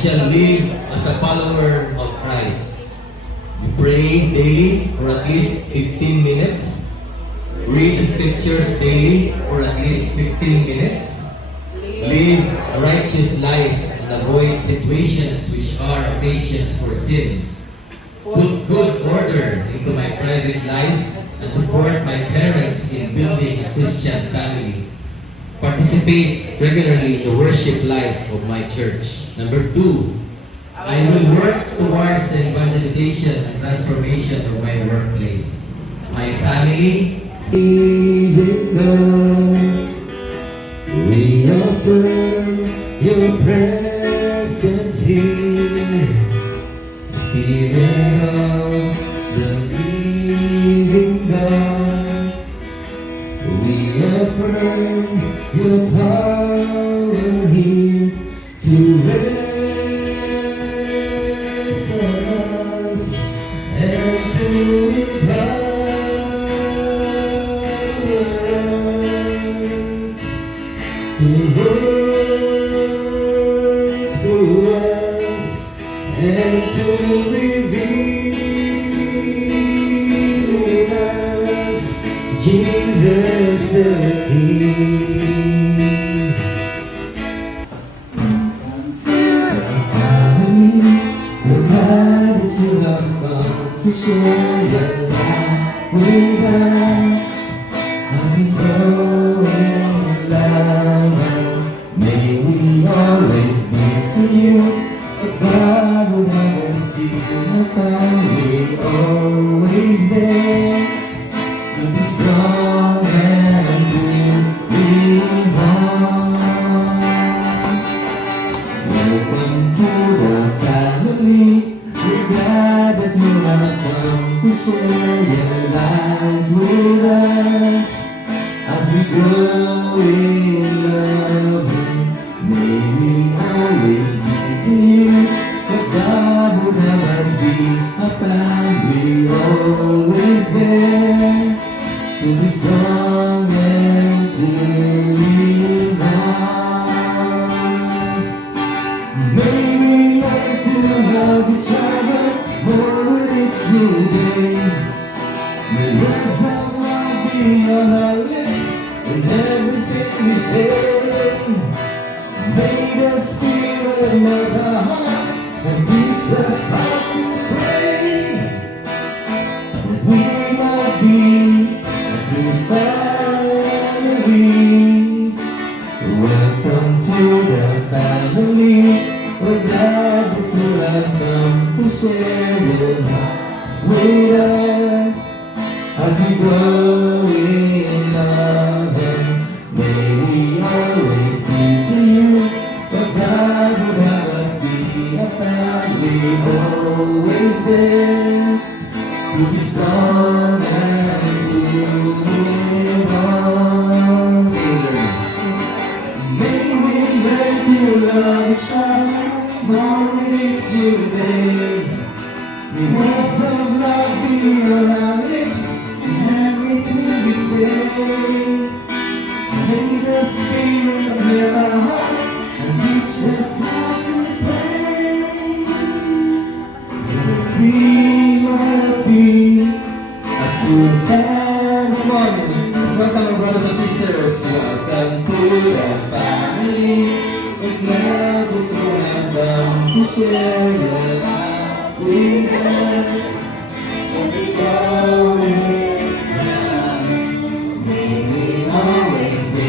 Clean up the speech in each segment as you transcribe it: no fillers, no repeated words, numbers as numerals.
Shall live as a follower of Christ. You pray daily for at least 15 minutes. Read the scriptures daily for at least 15 minutes. Live a righteous life and avoid situations which are occasions for sins. Put good order into my private life and support my parents in building a Christian family. Participate regularly in the worship life of my church. Number 2, I will work towards the evangelization and transformation of my workplace. My family, Even God, we offer your presence here, Spirit of the living God. We affirm your power here to rest on us and to empower us to work through us and to reveal in us Jesus the King. We're glad that you have come to share your life with us. As we grow in love, may we always be to you. That God will always be a family, always there. To be strong and to live on. Welcome to the family. We're glad that you have come to share your life with us. As we grow in love, may we always be to you. But God will have us be a family, always there. To be strong and to live on. May we learn to love each other more with each new day. May words of love be on our lips and everything we say. May the Spirit melt our hearts and teach us how to pray. That we might be family. Welcome to the family. We're glad that you have come to share your life with us. As we grow in love, may we always be to you. But God will have us be a family, always there. To be strong and to live on. May we learn to love each other more with each new day. May words of love be on our lips and everything we say. May the Spirit fill our hearts and teach us how to pray. We might be a true family. Welcome, brothers and sisters. Welcome to the family. We're glad that you have come to share your life with us. As we go in love, may we always be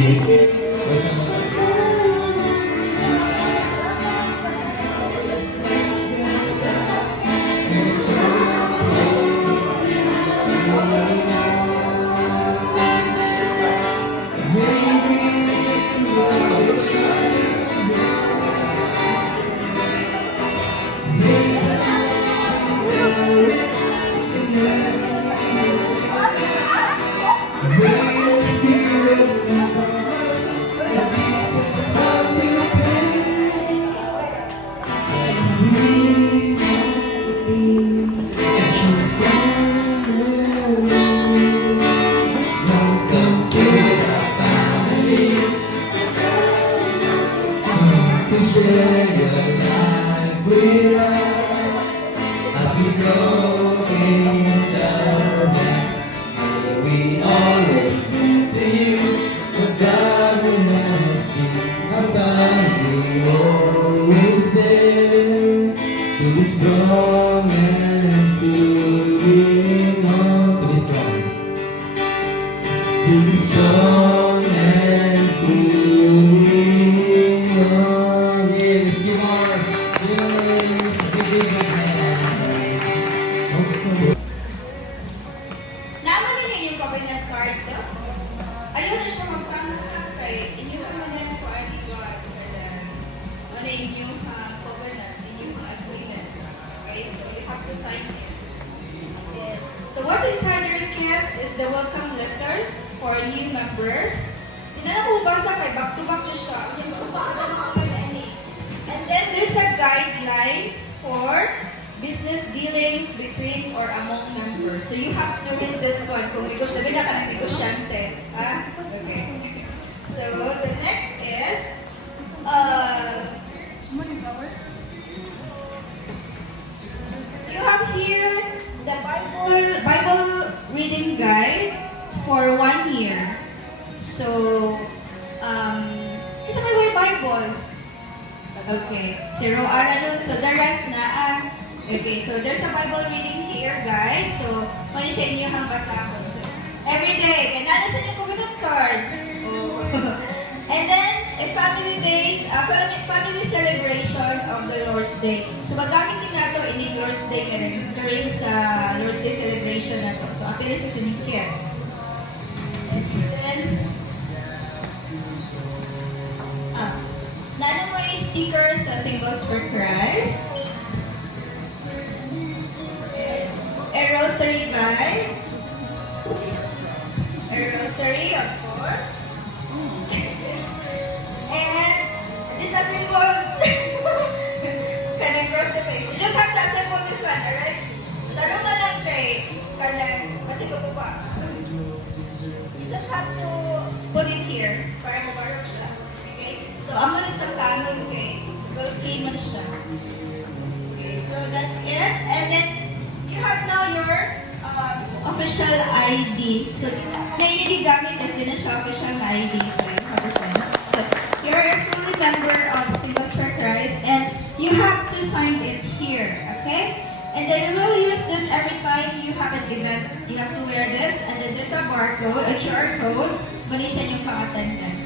Yes, big hand. Naman na niya yung cabinet card to? Ayaw na siya magpangaka kay inyong cabinet card card. Ano inyong covenant, inyong agreement. Okay, so you have to sign it. Okay. So what's inside your kit is the welcome letters for new members. Hindi na po basa kay back-to-back siya. And then there's a guidelines for business dealings between or among members. So you have to read this one kung sabi na ka ng negosyante. Ah? Okay. So the next is you have here the Bible reading guide for 1 year. So isa may Bible. Okay. Zero ara so the rest na okay, so there's a Bible reading here, guys. So, mali siya inyo hang basahon. So, every day, kailangan sa inyo covenant card. Oh. And then, family days, family celebration of the Lord's Day. So, magamit din nato ini Lord's Day during sa Lord's Day celebration na to. So, apili siya sa nikit. Then, nano mo yung stickers sa Singles for Christ. A rosary guide. A rosary, of course. And this is a symbol. Can I cross the face? You just have to assemble this one, alright? Laro na lang kay Karlan. Kasi ko pa. You just have to put it here para mabarok siya. Okay? So, ang mga nagtakanon kay Golkey man siya. Okay, so that's it. And then, you have now your official ID. So, nainigamit kasi na siya official ID. So, you have this one. So, you're a fully member of Singles for Christ and you have to sign it here. Okay? And then we will use this every time you have an event. You have to wear this and then there's a barcode, a QR code. Bali siya yung pang-attendance.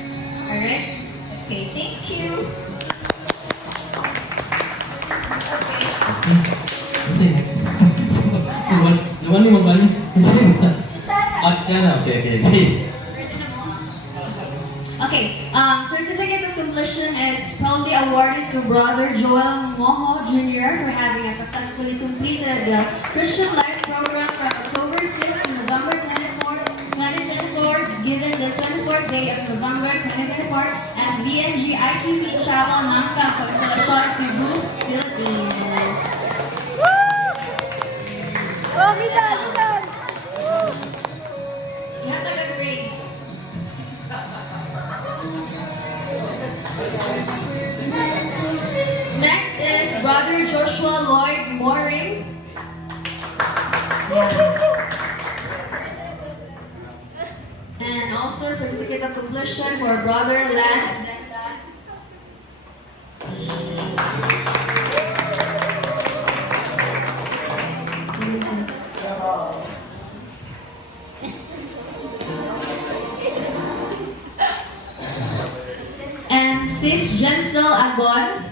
Alright? Okay, thank you. Okay. Kasi next. Luwan mo ba niya? Susana. At yan na, okay. Okay, certificate of completion is proudly awarded to Brother Joel Moho Jr. for having successfully completed the Christian Life Program from October 6 to November 2024, given the 24th day of November 2024 at BNG IQP Chapel, Nangka, Consolacion, Cebu, Philippines. You have to agree. Next is Brother Joshua Lloyd Moring. And also certificate of completion for Brother Lance Denda. And Sis Jensel Agon.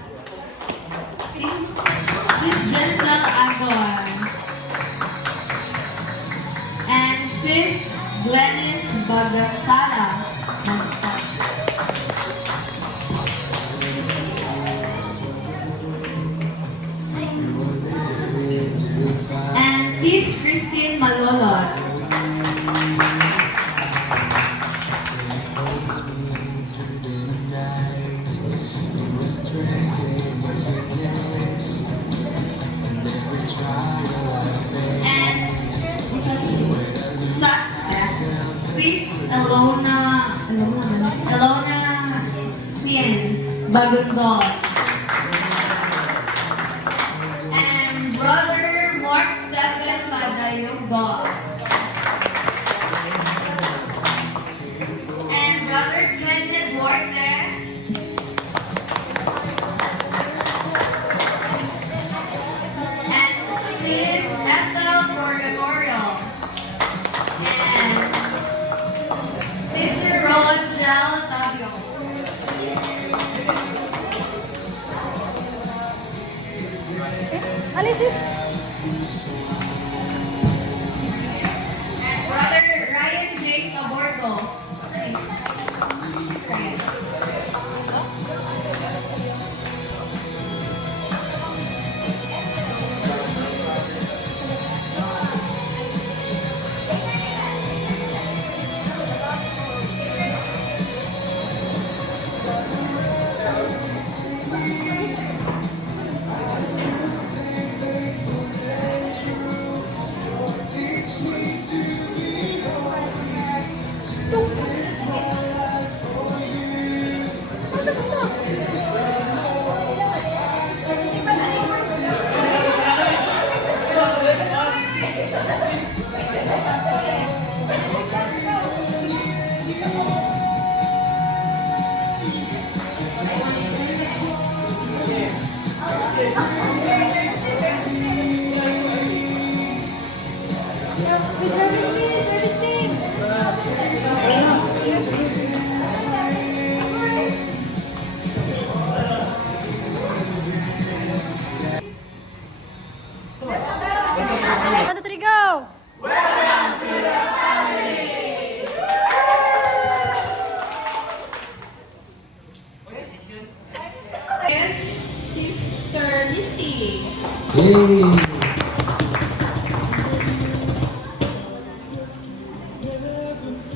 Sis Jensel Agon. And Sis Glennis Bagasara. And Sis Christine Malolot. Sis Elona Sien Bagusol. And Brother Mark Stephen Padayugo. And Brother Kenneth Duarte. And Sis Ethel Purgatorial. And Sister Rogel Tabio. And Brother Ryan James Aborto. Ryan. One, two, three, go! Yes, Sister Misty. Yay!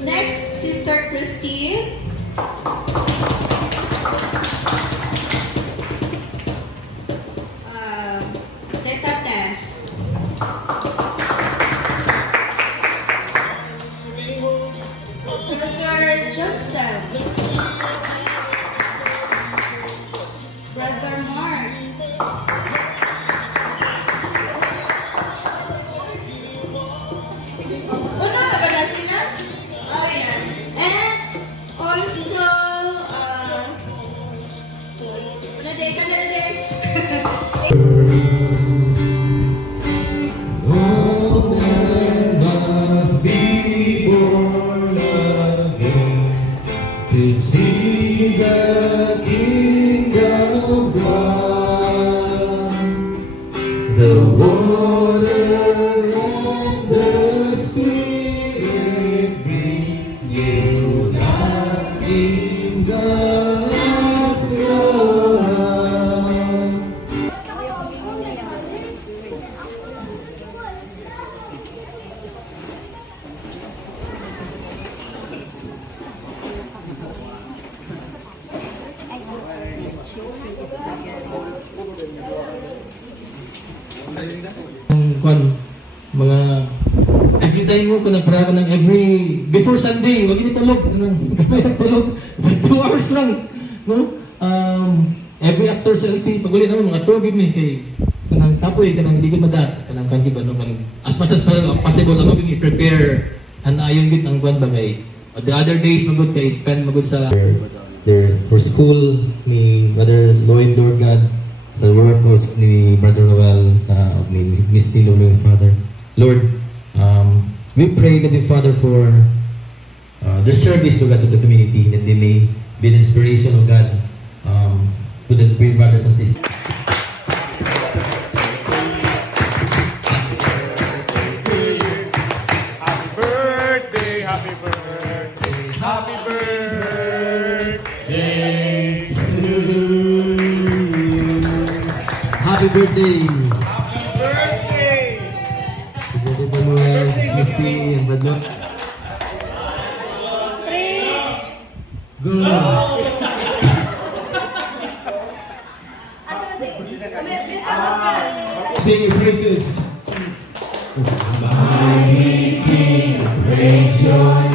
Next, Sister Christy. Teta Tess. Brother Johnson. Brother Mark. Ano ba na sila? Oh, yes. And also, ano din ka na rin? All men must be born again to see the kingdom of God. The water and the spirit bring you the kingdom's love. Mga every time mo ko nagpara ng every before Sunday wag ni tulog kamay tulog 2 hours lang no every after selfie pag uli naman mga tubig mi kay kanang tapoy kanang di mada kanang kanti ba no kanang as much as possible lang maging i-prepare an ayon gid ang kwan bagay the other days magud kay spend magud sa their for school ni Brother Lloyd Dorgad sa work also ni Brother Noel sa ni Miss Tilo ng Father. Lord, we pray that the Father for their service to God to the community that they may be the inspiration of God to the brothers and sisters. Happy birthday, happy birthday, happy birthday to you. Happy birthday! Happy birthday! Happy birthday, Manuel, Misty, and Brother. Good! Sing your praises. Mighty King, praise your